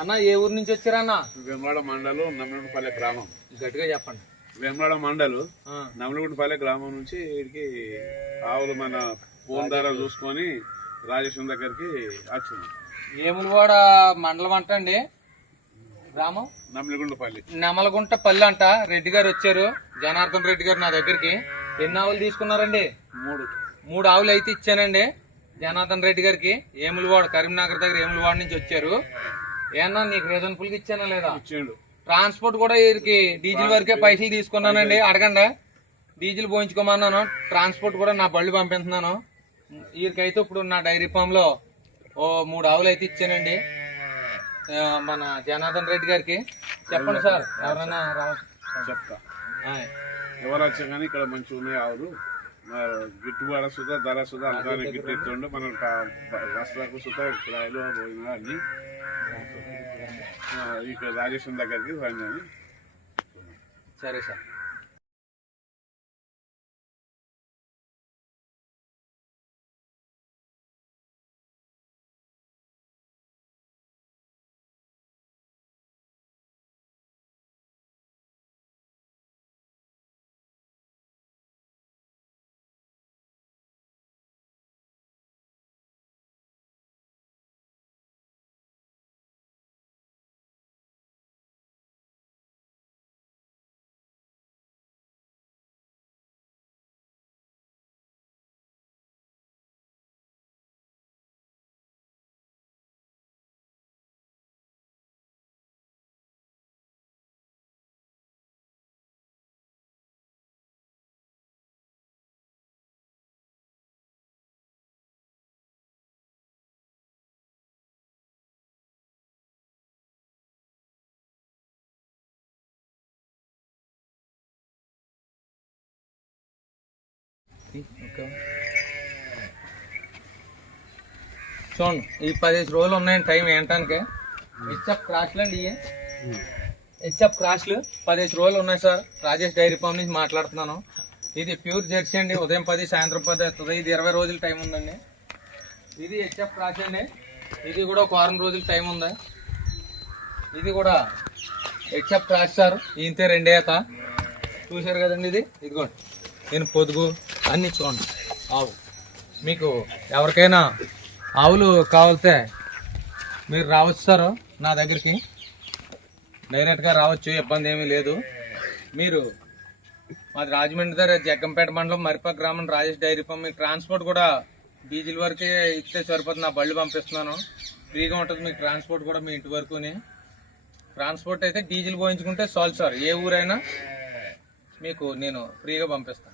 అన్న ఏ ఊరు నుంచి వచ్చారన్న వేమలాడ మండలం నమ్మలగుంటపల్లె గ్రామం. గట్టిగా చెప్పండి. వేమలాడ మండలు నమ్మలగుంటపల్లె గ్రామం నుంచి ఇక్కడికి ఆవులు మన ఫోన్ ద్వారా చూసుకొని రాజేశ్వరం దగ్గరికి వచ్చింది ఏములవాడ మండలం అంట అండి గ్రామం? నమ్మలగుంటపల్లి నెమలగుంట పల్లి అంట. రెడ్డి గారు వచ్చారు. జనార్దన్ రెడ్డి గారు నా దగ్గరికి. ఎన్ని ఆవులు తీసుకున్నారండి? మూడు. మూడు ఆవులు అయితే ఇచ్చానండి. జనార్దన్ రెడ్డి గారికి. ఏములవాడ కరీంనగర్ దగ్గర ఏములవాడ నుంచి వచ్చారు. ఏమన్నా నీకు గా ఇచ్చానా లేదా? ఇచ్చిండు. ట్రాన్స్పోర్ట్ కూడా వీరికి డీజిల్ వరకే పైసలు తీసుకున్నానండి. అడగండి? డీజిల్ పోయించుకోమన్నాను. ట్రాన్స్పోర్ట్ కూడా నా బళ్ళు పంపిస్తున్నాను. వీరికైతే ఇప్పుడు నా డైరీ ఫామ్లో ఓ మూడు ఆవులు అయితే ఇచ్చానండి. మన జనార్దన్ రెడ్డి గారికి. చెప్పండి సార్ ఎవరైనా చెప్తా. ఎవరు వచ్చా కానీ ఇక్కడ మంచిగా ఉన్నాయి ఆవులు. గిట్టుబాటు సుధా ధర సుధా అంతానే గిట్టెత్తుండే మనం వస్త్రాలకు సుధా కిరాయిలు పోయినా అన్ని. ఇక్కడ రాజేశ్వరం దగ్గరికి పోయినా సరే సార్. Sir okay. చూడండి ఈ పదిహేను రోజులు ఉన్నాయండి టైం ఏంటానికి? హెచ్ఎఫ్ క్రాష్లు అండి ఇవి హెచ్ఎఫ్ క్రాష్లు పదిహేను రోజులు ఉన్నాయి సార్. రాజేష్ డైరీ ఫామ్ నుంచి మాట్లాడుతున్నాను. ఇది ప్యూర్ జెర్సీ అండి. ఉదయం పది సాయంత్రం పది అవుతుంది. ఇది ఇరవై రోజులు టైం ఉందండి. ఇది హెచ్ఎఫ్ క్రాష్ అండి. ఇది కూడా ఒక వారం రోజులు టైం ఉంది. ఇది కూడా హెచ్ఎఫ్ క్రాష్ సార్. ఈంతే రెండేత. చూశారు కదండి ఇది? ఇదిగోండి. నేను పొదుగు. అన్ని చూడండి ఆవు. మీకు ఎవరికైనా ఆవులు కావాలితే మీరు రావచ్చు సార్ నా దగ్గరికి. డైరెక్ట్గా రావచ్చు ఇబ్బంది ఏమీ లేదు. మీరు మాది రాజమండ్రి దగ్గర జగ్గంపేట మండలం మరిపాక గ్రామం రాజేష్ డైరీ ఫామ్. మీకు ట్రాన్స్పోర్ట్ కూడా డీజిల్ వరకే ఇస్తే సరిపోతుంది. నా బళ్ళు పంపిస్తున్నాను. ఫ్రీగా ఉంటుంది మీకు ట్రాన్స్పోర్ట్ కూడా మీ ఇంటి వరకుని. ట్రాన్స్పోర్ట్ అయితే డీజిల్ పోయించుకుంటే సాల్వ్ సార్. ఏ ఊరైనా మీకు నేను ఫ్రీగా పంపిస్తాను.